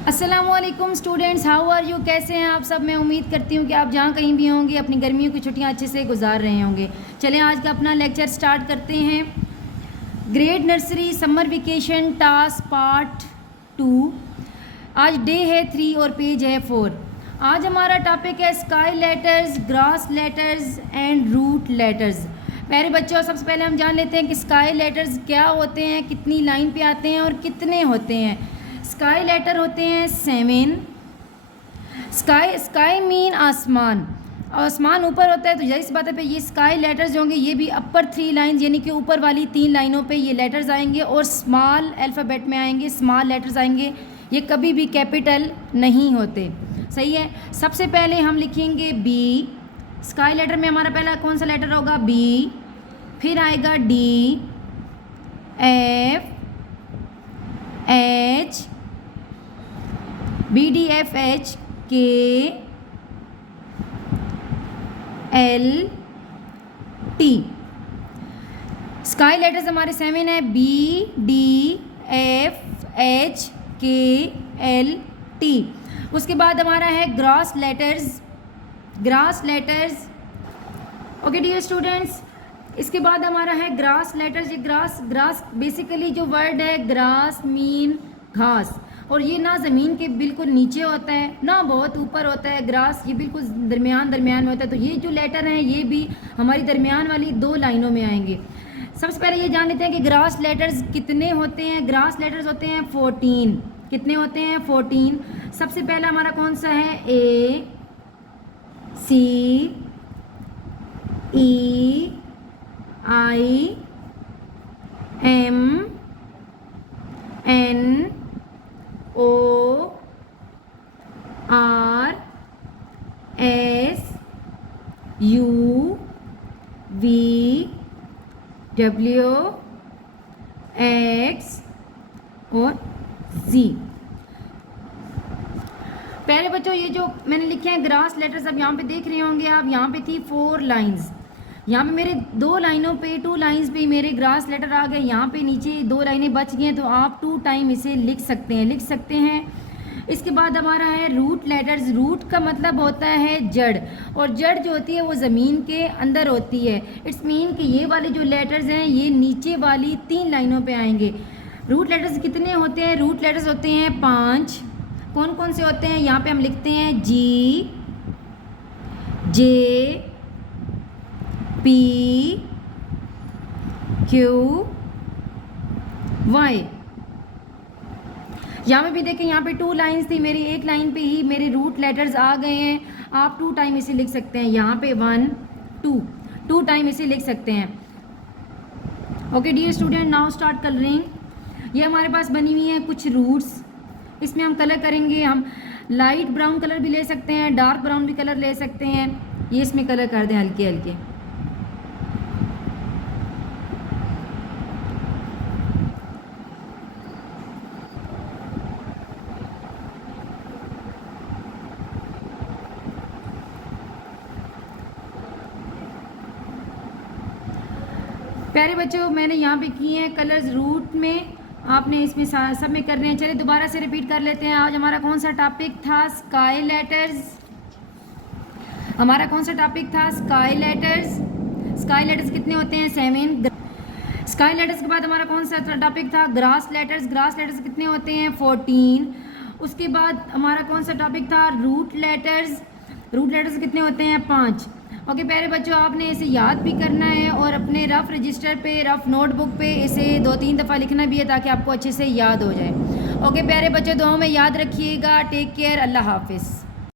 अस्सलामुअलैकुम students, how are you? कैसे हैं आप सब? मैं उम्मीद करती हूँ कि आप जहाँ कहीं भी होंगे अपनी गर्मियों की छुट्टियाँ अच्छे से गुजार रहे होंगे। चलें आज का अपना लेक्चर स्टार्ट करते हैं। Grade nursery summer vacation task part 2। आज डे है 3 और पेज है 4। आज हमारा टॉपिक है sky letters, grass letters and root letters. प्यारे बच्चों, सबसे पहले हम जान लेते हैं कि स्काई लेटर्स क्या होते हैं, कितनी लाइन पे आते हैं और कितने होते हैं। स्काई लेटर होते हैं 7। स्काई मीन आसमान, आसमान ऊपर होता है तो जाहिर सी बात है पे ये स्काई लेटर्स होंगे, ये भी अपर 3 लाइंस यानी कि ऊपर वाली 3 लाइनों पे ये लेटर्स आएंगे और स्मॉल अल्फ़ाबेट में आएंगे, स्मॉल लेटर्स आएंगे। ये कभी भी कैपिटल नहीं होते। सही है। सबसे पहले हम लिखेंगे बी। स्काई लेटर में हमारा पहला कौन सा लेटर होगा? बी। फिर आएगा D, F, H, B D F H, K, L, T. Sky letters हमारे 7 है, B, D, F, H, K, L, T. उसके बाद हमारा है grass letters. Grass letters, okay dear students. इसके बाद हमारा है ग्रास लेटर्स। ये ग्रास बेसिकली जो वर्ड है, ग्रास मीन घास, और ये ना ज़मीन के बिल्कुल नीचे होता है ना बहुत ऊपर होता है। ग्रास ये बिल्कुल दरमियान में होता है। तो ये जो लेटर हैं ये भी हमारी दरमियान वाली 2 लाइनों में आएंगे। सबसे पहले ये जान लेते हैं कि ग्रास लेटर्स कितने होते हैं। ग्रास लेटर्स होते हैं 14। कितने होते हैं? 14। सबसे पहला हमारा कौन सा है? A, C, E, I, M, N, O, R, S, U, V, W, X और जी। पहले बच्चों ये जो मैंने लिखे हैं ग्रास लेटर्स, अब यहाँ पे देख रहे होंगे आप, यहाँ पे थी 4 लाइंस। यहाँ पे मेरे 2 लाइनों पे 2 लाइंस पे मेरे ग्रास लेटर आ गए। यहाँ पे नीचे 2 लाइनें बच गई हैं तो आप 2 टाइम इसे लिख सकते हैं। इसके बाद हमारा है रूट लेटर्स। रूट का मतलब होता है जड़, और जड़ जो होती है वो ज़मीन के अंदर होती है। इट्स मीन कि ये वाले जो लेटर्स हैं ये नीचे वाली 3 लाइनों पे आएंगे। रूट लेटर्स कितने होते हैं? रूट लेटर्स होते हैं 5। कौन कौन से होते हैं? यहाँ पे हम लिखते हैं जी, जे, पी, क्यू, वाई। यहाँ पे भी देखें, यहाँ पे 2 लाइन्स थी मेरी, एक लाइन पे ही मेरे रूट लेटर्स आ गए हैं। आप 2 टाइम इसे लिख सकते हैं। यहाँ पे 1, 2 टाइम इसे लिख सकते हैं। Okay dear student, now start colouring. ये हमारे पास बनी हुई है कुछ रूट्स, इसमें हम कलर करेंगे। हम लाइट ब्राउन कलर भी ले सकते हैं, डार्क ब्राउन भी कलर ले सकते हैं। ये इसमें कलर कर दें हल्के हल्के। प्यारे बच्चों, मैंने यहाँ पे किए हैं कलर्स रूट में, आपने इसमें सब में करने हैं। चलिए दोबारा से रिपीट कर लेते हैं। आज हमारा कौन सा टॉपिक था? Sky letters. हमारा कौन सा टॉपिक था? Sky letters. स्काई लेटर्स कितने होते हैं? 7। स्काई लेटर्स के बाद हमारा कौन सा टॉपिक था? Grass letters. ग्रास लेटर्स कितने होते हैं? 14। उसके बाद हमारा कौन सा टॉपिक था? Root letters. रूट लेटर्स कितने होते हैं? 5। ओके प्यारे बच्चों, आपने इसे याद भी करना है और अपने रफ रजिस्टर पे, रफ नोटबुक पे इसे 2-3 दफ़ा लिखना भी है ताकि आपको अच्छे से याद हो जाए। ओके प्यारे बच्चों, दुआओं में याद रखिएगा। टेक केयर, अल्लाह हाफिज़।